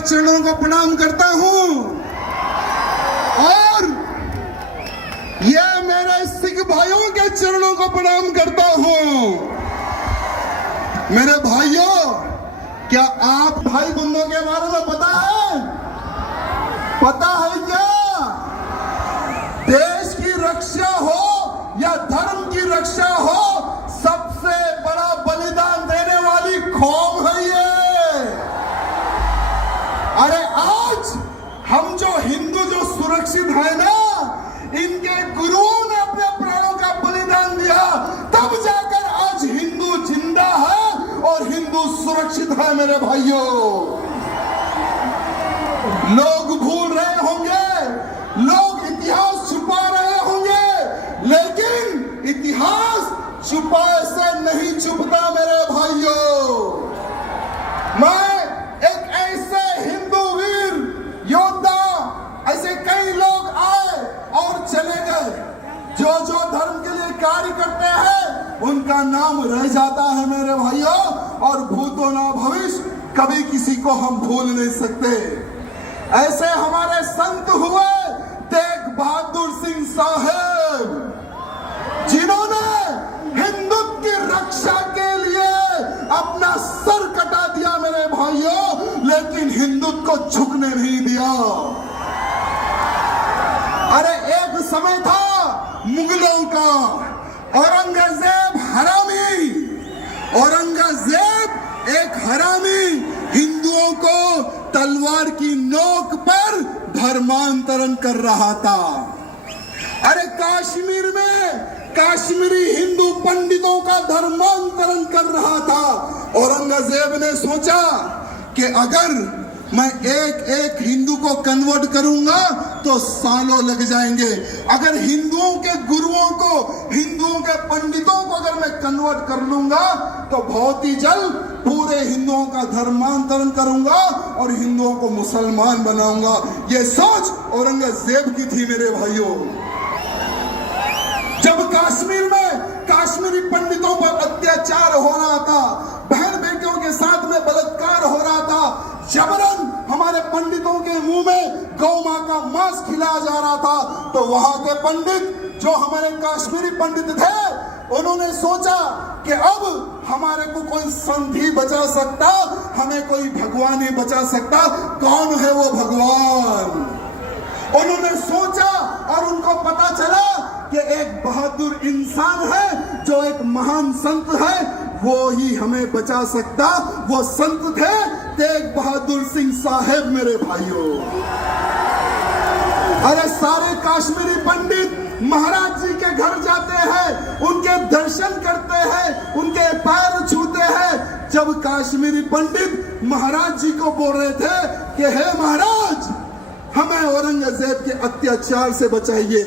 चरणों को प्रणाम करता हूं और ये मेरे सिख भाइयों के चरणों को प्रणाम करता हूं। मेरे भाइयों, क्या आप भाई बंधुओं के बारे में पता है? पता है क्या? देश की रक्षा हो या धर्म की रक्षा हो, सबसे बड़ा बलिदान देने वाली कौम है ये। अरे आज हम जो हिंदू जो सुरक्षित है ना, इनके गुरुओं ने अपने प्राणों का बलिदान दिया, तब जाकर आज हिंदू जिंदा है और हिंदू सुरक्षित है। मेरे भाइयों, लोग भूल रहे होंगे, लोग इतिहास छुपा रहे होंगे, लेकिन इतिहास छुपाए से नहीं छुपता। मेरे भाइयों, मैं एक ऐसे हिंदू वीर योद्धा, ऐसे कई लोग आए और चले गए, जो जो धर्म के लिए कार्य करते हैं उनका नाम रह जाता है मेरे भाइयों, और भूतो ना भविष्य कभी किसी को हम भूल नहीं सकते। ऐसे हमारे संत हुए तेग बहादुर सिंह साहब, जिन्होंने हिंदुत्व की रक्षा के लिए अपना सर कटा दिया मेरे भाइयों, लेकिन हिंदुत्व को झुकने नहीं दिया। अरे एक समय था मुगलों का, औरंगजेब हरामी, औरंगजेब एक हरामी हिंदुओं को तलवार की नोक पर धर्मांतरण कर रहा था। अरे कश्मीर में कश्मीरी हिंदू पंडितों का धर्मांतरण कर रहा था। औरंगजेब ने सोचा कि अगर मैं एक एक हिंदू को कन्वर्ट करूंगा तो सालों लग जाएंगे। अगर हिंदुओं के गुरुओं को, हिंदुओं के पंडितों को अगर मैं कन्वर्ट कर लूंगा तो बहुत ही जल्द पूरे हिंदुओं का धर्मांतरण करूंगा और हिंदुओं को मुसलमान बनाऊंगा। ये सोच औरंगजेब की थी मेरे भाइयों। जब कश्मीर में कश्मीरी पंडितों पर अत्याचार हो रहा था, बहन बेटियों के साथ में बलात्कार हो रहा था, जबरन हमारे पंडितों के मुंह में गौ मां का मांस खिलाया जा रहा था, तो वहां के पंडित जो हमारे कश्मीरी पंडित थे, उन्होंने सोचा कि अब हमारे को कोई संत ही बचा सकता, हमें कोई भगवान ही बचा सकता। कौन है वो भगवान? उन्होंने सोचा और उनको पता चला कि एक बहादुर इंसान है, जो एक महान संत है, वो ही हमें बचा सकता। वो संत थे तेग बहादुर सिंह साहब मेरे भाइयों। अरे सारे कश्मीरी पंडित महाराज जी के घर जाते हैं, उनके दर्शन करते हैं, उनके पैर छूते हैं। जब कश्मीरी पंडित महाराज जी को बोल रहे थे कि हे महाराज, हमें औरंगजेब के अत्याचार से बचाइए,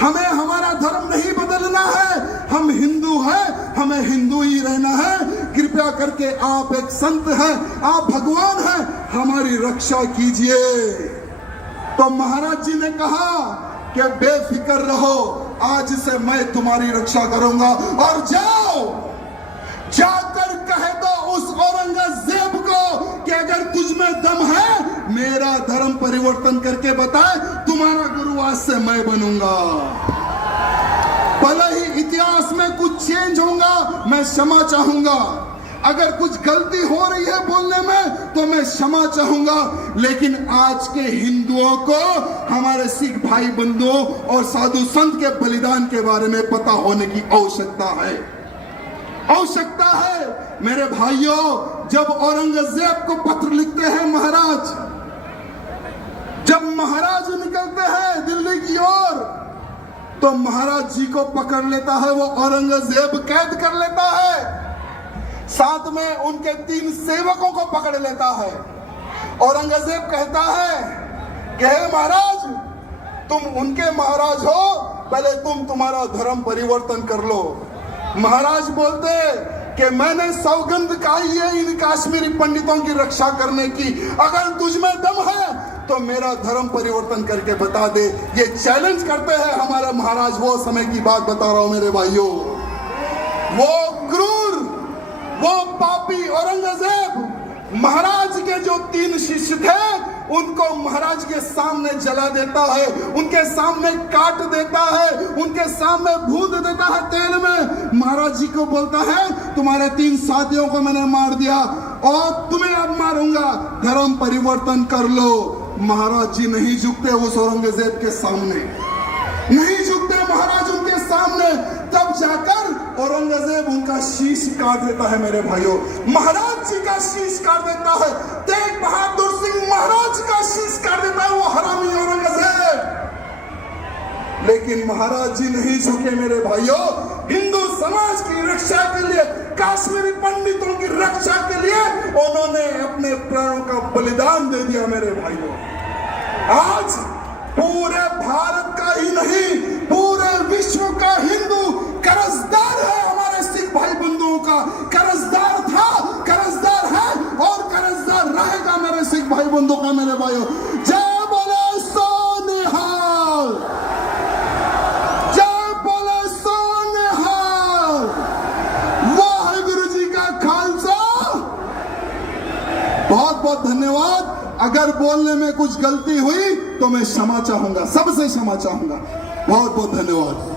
हमें हमारा धर्म नहीं बदलना है, हम हिंदू हैं, हमें हिंदू ही रहना है, कृपया करके आप एक संत हैं, आप भगवान हैं, हमारी रक्षा कीजिए। तो महाराज जी ने कहा कि बेफिक्र रहो, आज से मैं तुम्हारी रक्षा करूंगा, और जाओ जाकर कह दो उस औरंगजेब को कि अगर तुझ में दम है, मेरा धर्म परिवर्तन करके बताए, तुम्हारा गुरु आज से मैं बनूंगा। भले ही इतिहास में कुछ चेंज होगा, मैं क्षमा चाहूंगा। अगर कुछ गलती हो रही है बोलने में तो मैं क्षमा चाहूंगा, लेकिन आज के हिंदुओं को हमारे सिख भाई बंधुओं और साधु संत के बलिदान के बारे में पता होने की आवश्यकता है, आवश्यकता है। मेरे भाइयों, जब औरंगजेब को पत्र लिखते हैं महाराज, जब महाराज निकलते हैं दिल्ली की ओर, तो महाराज जी को पकड़ लेता है वो औरंगजेब, कैद कर लेता है, साथ में उनके 3 सेवकों को पकड़ लेता है। औरंगजेब कहता है कि हे महाराज, तुम उनके महाराज हो, पहले तुम तुम्हारा धर्म परिवर्तन कर लो। महाराज बोलते कि मैंने सौगंध खाई है इन कश्मीरी पंडितों की रक्षा करने की, अगर तुझ में दम है तो मेरा धर्म परिवर्तन करके बता दे। ये चैलेंज करते हैं हमारे महाराज। वो समय की बात बता रहा हूं मेरे भाइयों। वो क्रूर, वो पापी औरंगजेब महाराज के जो 3 शिष्य उनको महाराज के सामने जला देता है, उनके सामने काट देता है, उनके सामने भून देता है तेल में। महाराज जी को बोलता है तुम्हारे 3 साथियों को मैंने मार दिया और तुम्हें अब मारूंगा, धर्म परिवर्तन कर लो। महाराज जी नहीं झुकते उस औरंगजेब के सामने, नहीं झुकते महाराज उनके सामने। तब जाकर औरंगजेब उनका शीश काट देता है मेरे भाइयों, महाराज जी का शीश काट देता है। तेग बहादुर सिंह महाराज का शीश काट देता है वो हरामी औरंगजेब। लेकिन महाराज जी नहीं झुके मेरे भाइयों। हिंदू समाज की रक्षा के लिए, काश्मीरी पंडितों की रक्षा के लिए उन्होंने अपने प्राणों का बलिदान दे दिया मेरे भाइयों। आज पूरे भारत का ही नहीं, पूरे विश्व का हिंदू कर्जदार है हमारे सिख भाई बंधुओं का। कर्जदार था, कर्जदार है और कर्जदार रहेगा मेरे सिख भाई बंधुओं का मेरे भाइयों। जय बोले सोनिहाल, जय बोले सोनिहाल। वाहिगुरु जी का खालसा। बहुत बहुत धन्यवाद। अगर बोलने में कुछ गलती हुई तो मैं क्षमा चाहूंगा, सबसे क्षमा चाहूंगा। बहुत बहुत धन्यवाद।